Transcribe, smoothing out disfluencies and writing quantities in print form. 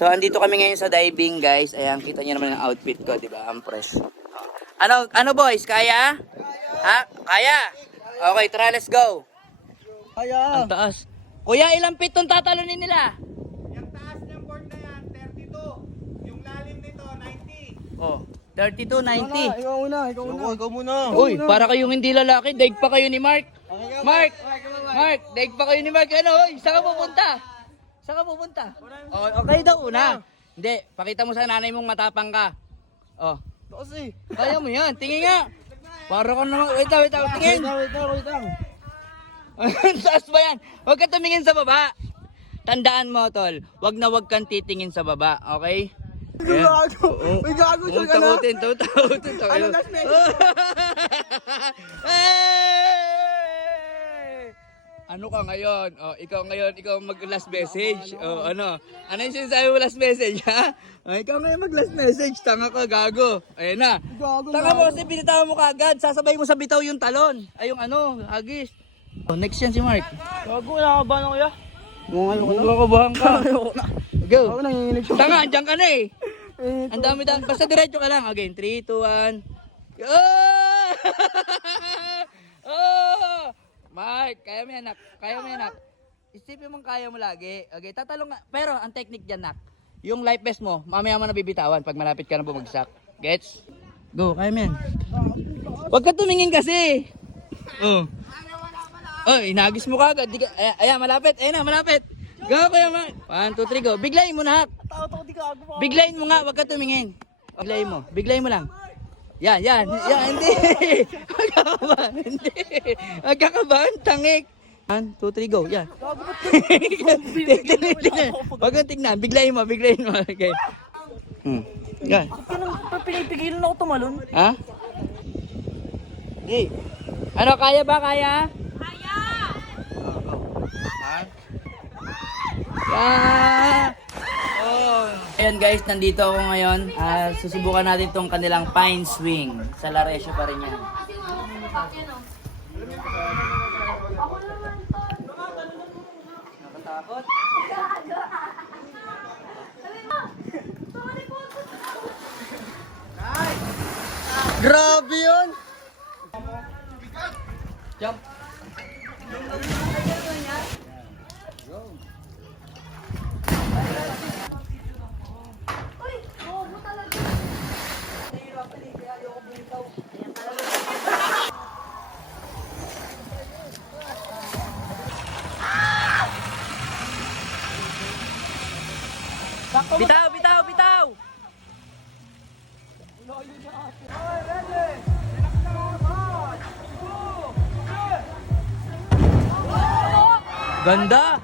So, andito kami ngayon sa diving, guys. Ayan, kita niyo naman yung outfit ko, di ba? Ang fresh. Ano boys? Kaya? Ha? Kaya? Okay, tara, let's go. Kaya. Ang taas. Kuya, ilang feet tong tatalunin nila? Yung taas ng board na yan, 32. Yung lalim nito, 90. Oh, 32, 90. Ikaw muna. Ikaw muna. Uy, para kayong hindi lalaki, daig pa kayo ni Mark. Mark, daig pa kayo ni Mark. Ano, hoy, saan ka pupunta? Saan ka pupunta? Oh, okay daw una. Hindi, pakita mo sa nanay mong matapang ka. Oh, Kasi. kaya mo yan. Tingin nga. Para ka naman, wait lang, tingin. Wait lang. Taas ba yan? Huwag ka tumingin sa baba. Tandaan mo, tol. Huwag na huwag kang titingin sa baba, okay? Gago. May gago siya ka na. Takutin. Ano last message? Hey! Ano ka ngayon? Oh, ikaw mag last message. Oh, ano? Ano yung sinasabi mo last message, ha? Oh, ikaw ngayon mag last message. Tanga ka, gago. Ayun na. Gago. Tanga mo kasi binitawan mo kagad. Sasabay mo sa bitaw yung talon. Ay, yung ano, hagis. Oh, next yan si Mark. Gago, nakakabahan ako ya. Kakabahan ka. Go. Ako nanginginig siya. Tanga, andyan ka na eh. Ang dami. Basta diretso ka lang. Again, 3, 2, 1. Oh! Oh! Mark, kaya mo yan, nak. Isipin mong kaya mo lagi. Okay, tatalong nga. Pero ang technique dyan, nak. Yung life vest mo, mamaya mo nabibitawan pag malapit ka na bumagsak. Gets? Go, kaya mo yan. Huwag ka tumingin kasi. Oh. Oh, inagis mo kagad. Ayan, malapit. Ayan na, malapit. Go, kuya Mark. 1, 2, 3, go. Biglayin mo na, hak. Tao, di gago pa. Biglayin mo nga, wag ka tumingin. Biglayin mo lang. Yan, hindi. Magkakabahan, hindi. Magkakabahan, tangik. 1, 2, 3, go, yan. Gago ba't Tignan. Wag kang tignan, biglayin mo. Okay. Yan. pinipigilan ako tumalon? Ha? Di. Ano, kaya ba, kaya? Yeah! Oh. Ayan guys, nandito ako ngayon. Susubukan natin tong kanilang pine swing. Sa Laresio pa rin yan. Nakatakot? Grabe yun. Jump! Bitaw! Ganda!